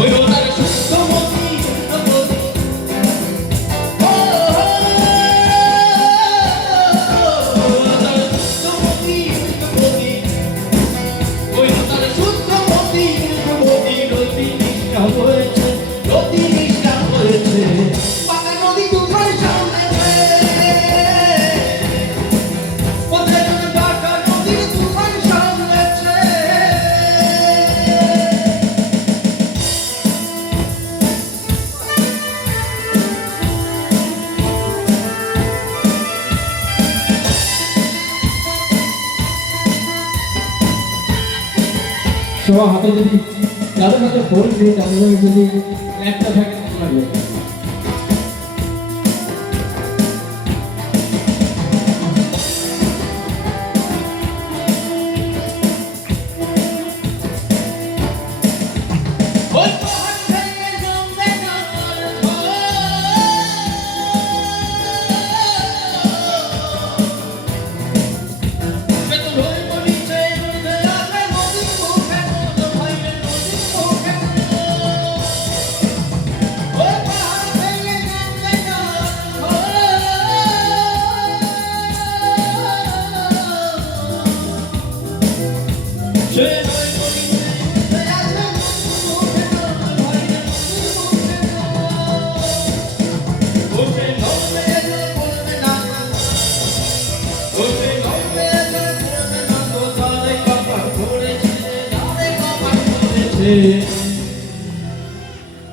ওই ওটার শুদ্ধমতি ওই ওটার শুদ্ধমতি রতি নিষ্ঠা হয়েছে রতি নিষ্ঠা হয়েছে পাকা নদী তুফান সামনেছে পাকা নদী তুফান সামনেছে সবার হাতে যদি যাদের হাতে ফোন নেই তাদের যদি একটা থাকে লাগবে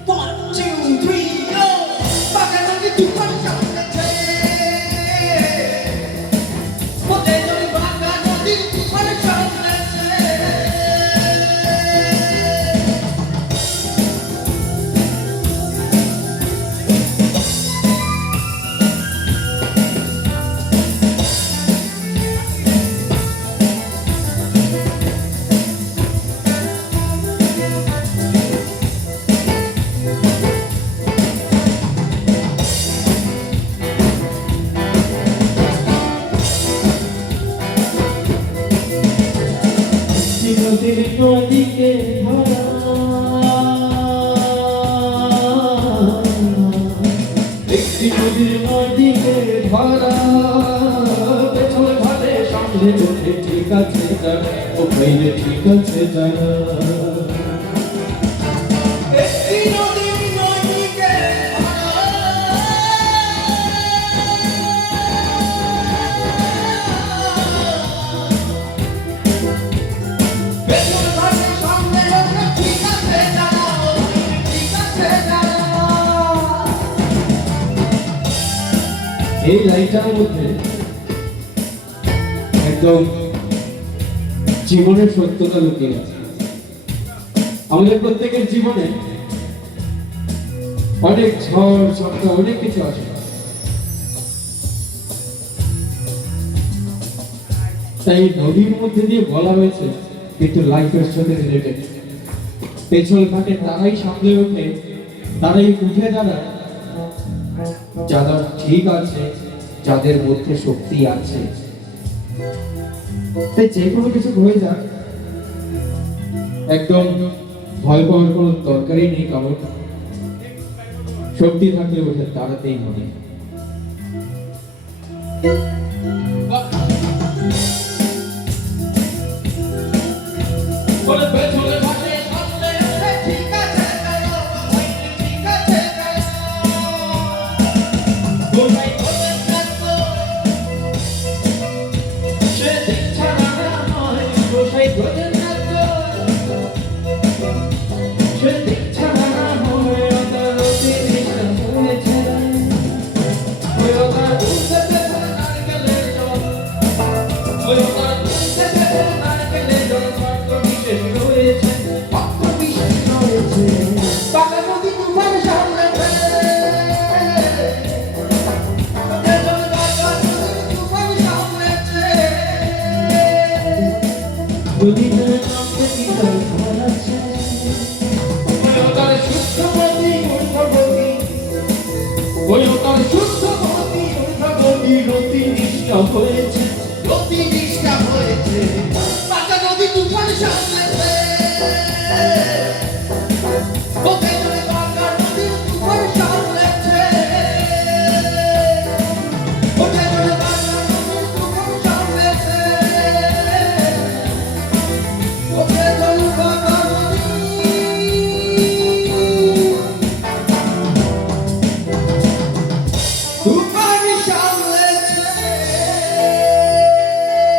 One, two, three, go! Pakai lagi tuhan sahaja. Boleh jadi pakai lagi tuhan sahaja. নদীকে ধরা একটি নদীকে ধরা পেছন ঘাটে সামনে চোখে ঠিক আছে জানা ও ভাইরে ঠিক আছে জানা এই লাইনটার মধ্যে একদম জীবনের সত্যতা লুকিয়ে আছে আমাদের প্রত্যেকের জীবনে অনেক ঝড় ঝড় অনেক কিছু আসে তাই নদীর মধ্যে দিয়ে বলা হয়েছে কিন্তু লাইফের সাথে রিলেটেড পেছল ঘাটে তারাই সামনে ওঠে তারাই উঠে দাঁড়ায় যারা ঠিক আছে যাদের মধ্যে শক্তি আছে তাই যে কোনো কিছু হয়ে যাক একদম ভয় পাওয়ার কোনো দরকারই নেই কারণ শক্তি থাকলে ওঠে দাঁড়াতেই হবে কোথায়